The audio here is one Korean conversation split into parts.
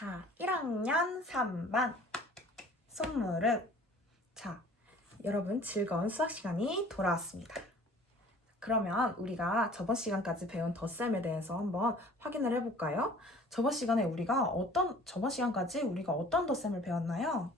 자, 1학년 3반 손무릇. 자, 여러분 즐거운 수학 시간이 돌아왔습니다. 그러면 우리가 저번 시간까지 배운 덧셈에 대해서 한번 확인을 해볼까요? 저번 시간까지 우리가 어떤 덧셈을 배웠나요?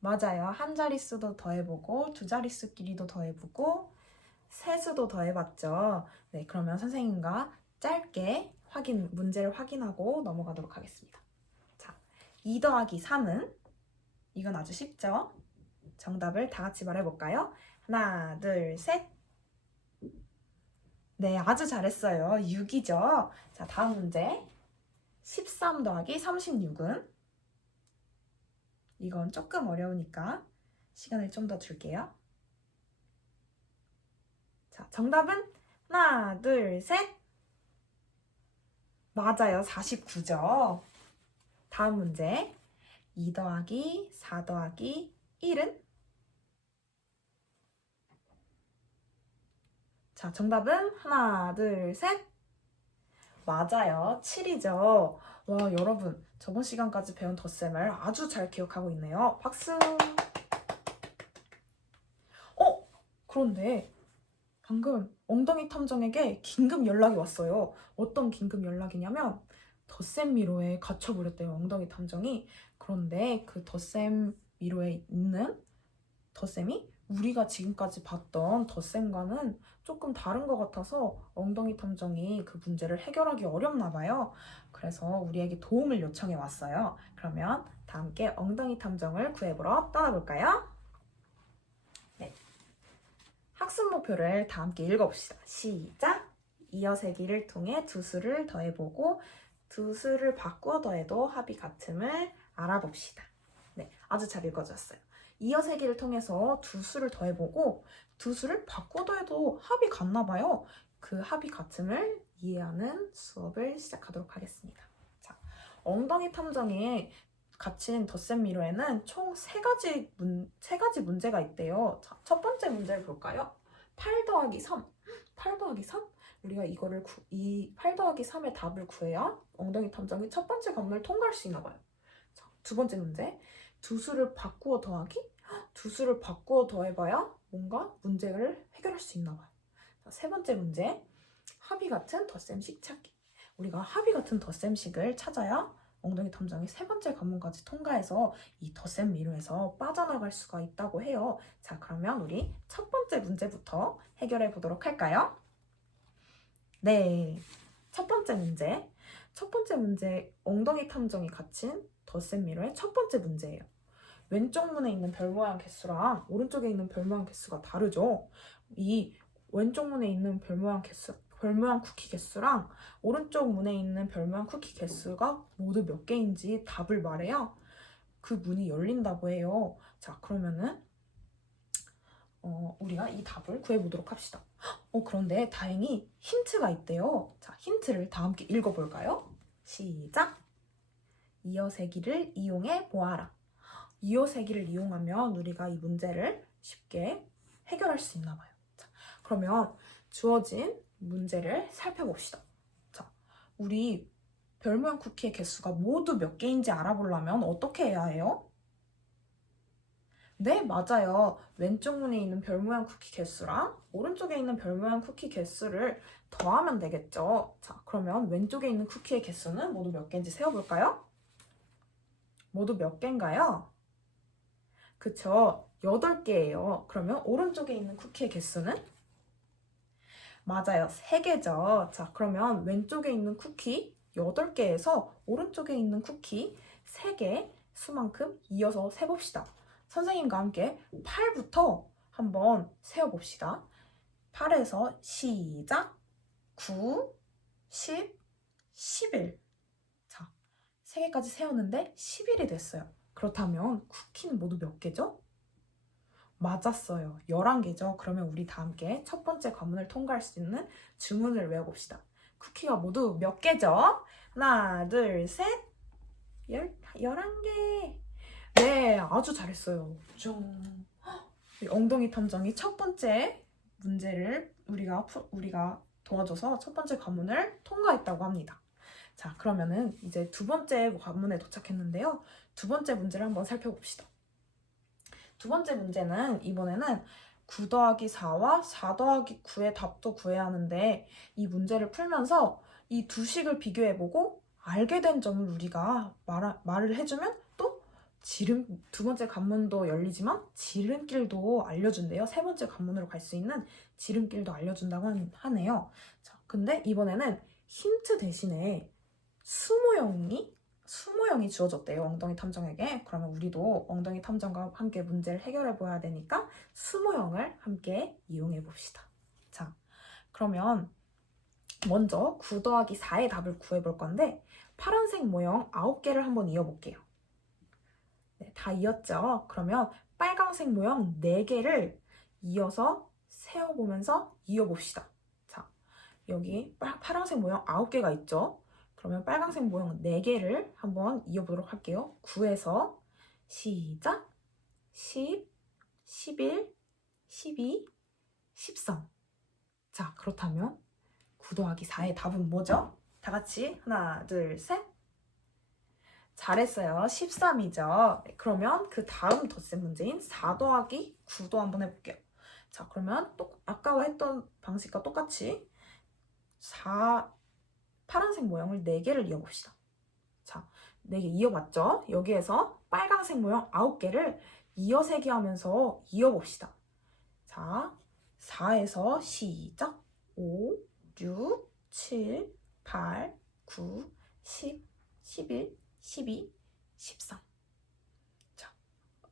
맞아요. 한 자릿수도 더해보고 두 자릿수끼리도 더해보고 세수도 더해봤죠. 네, 그러면 선생님과 짧게 문제를 확인하고 넘어가도록 하겠습니다. 자, 2 더하기 3은 이건 아주 쉽죠? 정답을 다 같이 말해볼까요? 하나, 둘, 셋. 네, 아주 잘했어요. 6이죠. 자, 다음 문제. 13 더하기 36은? 이건 조금 어려우니까 시간을 좀 더 줄게요. 자, 정답은 하나, 둘, 셋. 맞아요. 49죠. 다음 문제. 2 더하기 4 더하기 1은? 자, 정답은 하나, 둘, 셋. 맞아요. 7이죠. 와, 여러분, 저번 시간까지 배운 덧셈을 아주 잘 기억하고 있네요. 박수! 그런데 방금 엉덩이 탐정에게 긴급 연락이 왔어요. 어떤 긴급 연락이냐면 덧셈 미로에 갇혀버렸대요, 엉덩이 탐정이. 그런데 그 덧셈 미로에 있는 덧셈이 우리가 지금까지 봤던 덧셈과는 조금 다른 것 같아서 엉덩이 탐정이 그 문제를 해결하기 어렵나 봐요. 그래서 우리에게 도움을 요청해 왔어요. 그러면 다 함께 엉덩이 탐정을 구해보러 떠나볼까요? 네. 학습 목표를 다 함께 읽어봅시다. 시작! 이어세기를 통해 두 수를 더해보고 두 수를 바꾸어 더해도 합이 같음을 알아봅시다. 네, 아주 잘 읽어줬어요. 이어세기를 통해서 두 수를 더해보고 두 수를 바꾸어 더해도 합이 같나 봐요. 그 합이 같음을 이해하는 수업을 시작하도록 하겠습니다. 자, 엉덩이 탐정에 갇힌 덧셈 미로에는 총 3가지 문제가 있대요. 자, 첫 번째 문제를 볼까요? 8 더하기 3. 8 더하기 3? 우리가 이 8 더하기 3의 답을 구해야 엉덩이 탐정이 첫 번째 관문을 통과할 수 있나 봐요. 자, 두 번째 문제. 두 수를 바꾸어 더하기? 두 수를 바꾸어 더해봐야 뭔가 문제를 해결할 수 있나 봐요. 자, 세 번째 문제. 합이 같은 덧셈식 찾기. 우리가 합이 같은 덧셈식을 찾아야 엉덩이 탐정이 세 번째 관문까지 통과해서 이 덧셈 미로에서 빠져나갈 수가 있다고 해요. 자, 그러면 우리 첫 번째 문제부터 해결해 보도록 할까요? 네, 첫 번째 문제. 첫 번째 문제, 엉덩이 탐정이 갇힌 덧셈 미로의 첫 번째 문제예요. 왼쪽 문에 있는 별 모양 개수랑 오른쪽에 있는 별 모양 개수가 다르죠. 이 왼쪽 문에 있는 별 모양 쿠키 개수랑 오른쪽 문에 있는 별 모양 쿠키 개수가 모두 몇 개인지 답을 말해야 그 문이 열린다고 해요. 자, 그러면은 우리가 이 답을 구해보도록 합시다. 그런데 다행히 힌트가 있대요. 자, 힌트를 다 함께 읽어볼까요? 시작! 이어세기를 이용해 보아라. 이어세기를 이용하면 우리가 이 문제를 쉽게 해결할 수 있나 봐요. 자, 그러면 주어진 문제를 살펴봅시다. 자, 우리 별 모양 쿠키의 개수가 모두 몇 개인지 알아보려면 어떻게 해야 해요? 네, 맞아요. 왼쪽 문에 있는 별 모양 쿠키 개수랑 오른쪽에 있는 별 모양 쿠키 개수를 더하면 되겠죠. 자, 그러면 왼쪽에 있는 쿠키의 개수는 모두 몇 개인지 세어볼까요? 모두 몇 개인가요? 그쵸, 8개예요. 그러면 오른쪽에 있는 쿠키의 개수는? 맞아요, 3개죠. 자, 그러면 왼쪽에 있는 쿠키 8개에서 오른쪽에 있는 쿠키 3개 수만큼 이어서 세봅시다. 선생님과 함께 8부터 한번 세어봅시다. 8에서 시작! 9, 10, 11. 자, 3개까지 세웠는데 11이 됐어요. 그렇다면 쿠키는 모두 몇 개죠? 맞았어요. 11개죠. 그러면 우리 다 함께 첫 번째 관문을 통과할 수 있는 주문을 외워봅시다. 쿠키가 모두 몇 개죠? 하나, 둘, 셋. 11개. 네, 아주 잘했어요. 좀. 엉덩이 탐정이 첫 번째 문제를 우리가 도와줘서 첫 번째 관문을 통과했다고 합니다. 자, 그러면은 이제 두 번째 관문에 도착했는데요. 두 번째 문제를 한번 살펴봅시다. 두 번째 문제는 이번에는 9 더하기 4와 4 더하기 9의 답도 구해야 하는데 이 문제를 풀면서 이 두 식을 비교해보고 알게 된 점을 우리가 말을 해주면 또 두 번째 관문도 열리지만 지름길도 알려준대요. 세 번째 관문으로 갈 수 있는 지름길도 알려준다고 하네요. 자, 근데 이번에는 힌트 대신에 수모형이 주어졌대요. 엉덩이 탐정에게. 그러면 우리도 엉덩이 탐정과 함께 문제를 해결해 보아야 되니까 수모형을 함께 이용해 봅시다. 자, 그러면 먼저 9 더하기 4의 답을 구해볼 건데 파란색 모형 9개를 한번 이어볼게요. 네, 다 이었죠? 그러면 빨강색 모형 4개를 이어서 세어보면서 이어봅시다. 자, 여기 파란색 모형 9개가 있죠? 그러면 빨간색 모형 4개를 한번 이어보도록 할게요. 9에서 시작! 10, 11, 12, 13. 자, 그렇다면 9 더하기 4의 답은 뭐죠? 다 같이 하나, 둘, 셋. 잘했어요. 13이죠. 네, 그러면 그 다음 덧셈 문제인 4 더하기 9도 한번 해볼게요. 자, 그러면 또 아까 했던 방식과 똑같이 파란색 모형을 4개를 이어봅시다. 자, 4개 이어봤죠? 여기에서 빨간색 모형 9개를 이어세기 하면서 이어봅시다. 자, 4에서 시작! 5, 6, 7, 8, 9, 10, 11, 12, 13. 자,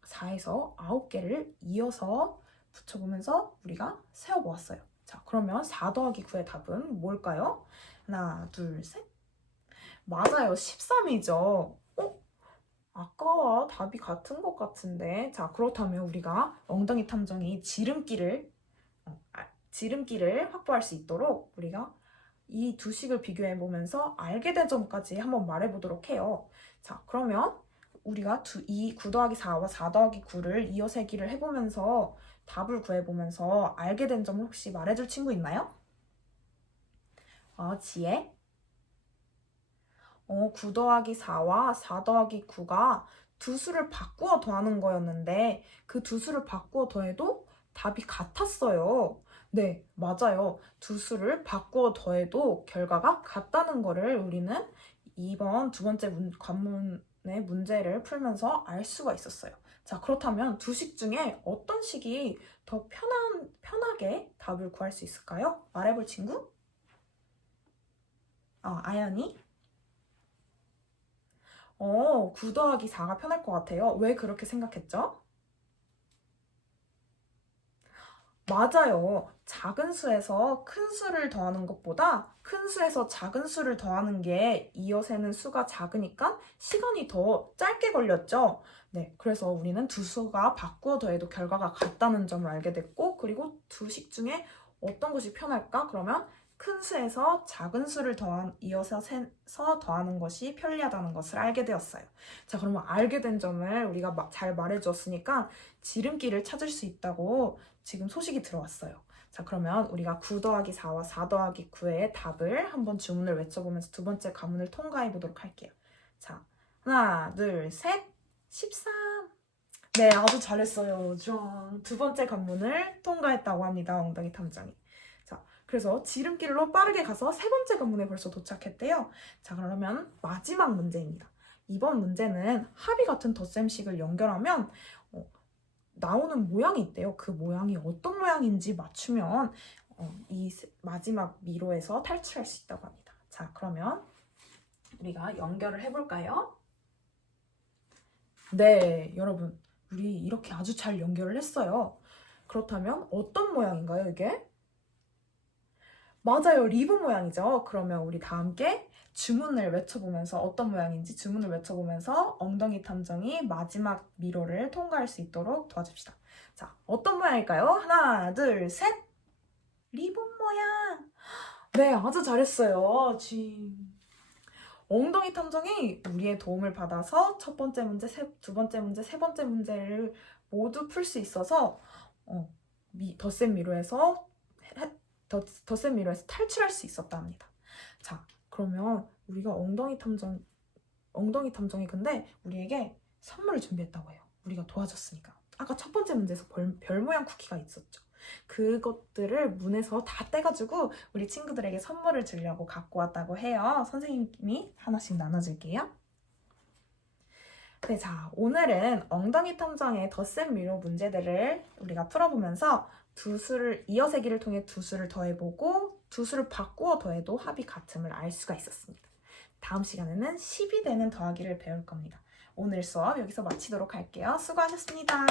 4에서 9개를 이어서 붙여보면서 우리가 세어보았어요. 자, 그러면 4 더하기 9의 답은 뭘까요? 하나, 둘, 셋. 맞아요. 13이죠. 아까와 답이 같은 것 같은데. 자, 그렇다면 우리가 엉덩이 탐정이 지름길을 확보할 수 있도록 우리가 이 두 식을 비교해 보면서 알게 된 점까지 한번 말해 보도록 해요. 자, 그러면 우리가 이 9 더하기 4와 4 더하기 9를 이어세기를 해보면서 답을 구해보면서 알게 된 점을 혹시 말해줄 친구 있나요? 지혜? 9 더하기 4와 4 더하기 9가 두 수를 바꾸어 더하는 거였는데 그 두 수를 바꾸어 더해도 답이 같았어요. 네, 맞아요. 두 수를 바꾸어 더해도 결과가 같다는 거를 우리는 이번 두 번째 관문의 문제를 풀면서 알 수가 있었어요. 자, 그렇다면 두 식 중에 어떤 식이 더 편하게 답을 구할 수 있을까요? 말해볼 친구? 아연이? 9 더하기 4가 편할 것 같아요. 왜 그렇게 생각했죠? 맞아요. 작은 수에서 큰 수를 더하는 것보다 큰 수에서 작은 수를 더하는 게 이어세는 수가 작으니까 시간이 더 짧게 걸렸죠. 네, 그래서 우리는 두 수가 바꾸어 더해도 결과가 같다는 점을 알게 됐고, 그리고 두 식 중에 어떤 것이 편할까? 그러면 큰 수에서 작은 수를 이어서 더하는 것이 편리하다는 것을 알게 되었어요. 자, 그러면 알게 된 점을 우리가 잘 말해주었으니까 지름길을 찾을 수 있다고 지금 소식이 들어왔어요. 자, 그러면 우리가 9 더하기 4와 4 더하기 9의 답을 한번 주문을 외쳐보면서 두 번째 관문을 통과해 보도록 할게요. 자, 하나, 둘, 셋, 13. 네, 아주 잘했어요. 두 번째 관문을 통과했다고 합니다. 엉덩이 탐정이. 자, 그래서 지름길로 빠르게 가서 세 번째 관문에 벌써 도착했대요. 자, 그러면 마지막 문제입니다. 이번 문제는 합이 같은 덧셈식을 연결하면 나오는 모양이 있대요. 그 모양이 어떤 모양인지 맞추면 이 마지막 미로에서 탈출할 수 있다고 합니다. 자, 그러면 우리가 연결을 해볼까요? 네, 여러분. 우리 이렇게 아주 잘 연결을 했어요. 그렇다면 어떤 모양인가요, 이게? 맞아요. 리본 모양이죠. 그러면 우리 다 함께 주문을 외쳐보면서 어떤 모양인지 주문을 외쳐보면서 엉덩이 탐정이 마지막 미로를 통과할 수 있도록 도와줍시다. 자, 어떤 모양일까요? 하나, 둘, 셋! 리본 모양! 네, 아주 잘했어요. 엉덩이 탐정이 우리의 도움을 받아서 첫 번째 문제, 두 번째 문제, 세 번째 문제를 모두 풀 수 있어서 덧셈 미로에서 탈출할 수 있었다 합니다. 자, 그러면 우리가 엉덩이 탐정이 근데 우리에게 선물을 준비했다고 해요. 우리가 도와줬으니까. 아까 첫 번째 문제에서 별 모양 쿠키가 있었죠. 그것들을 문에서 다 떼가지고 우리 친구들에게 선물을 주려고 갖고 왔다고 해요. 선생님이 하나씩 나눠줄게요. 네, 자, 오늘은 엉덩이 탐정의 덧셈 미로 문제들을 우리가 풀어보면서 두 수를 이어세기를 통해 두 수를 더해보고 두 수를 바꾸어 더해도 합이 같음을 알 수가 있었습니다. 다음 시간에는 10이 되는 더하기를 배울 겁니다. 오늘 수업 여기서 마치도록 할게요. 수고하셨습니다.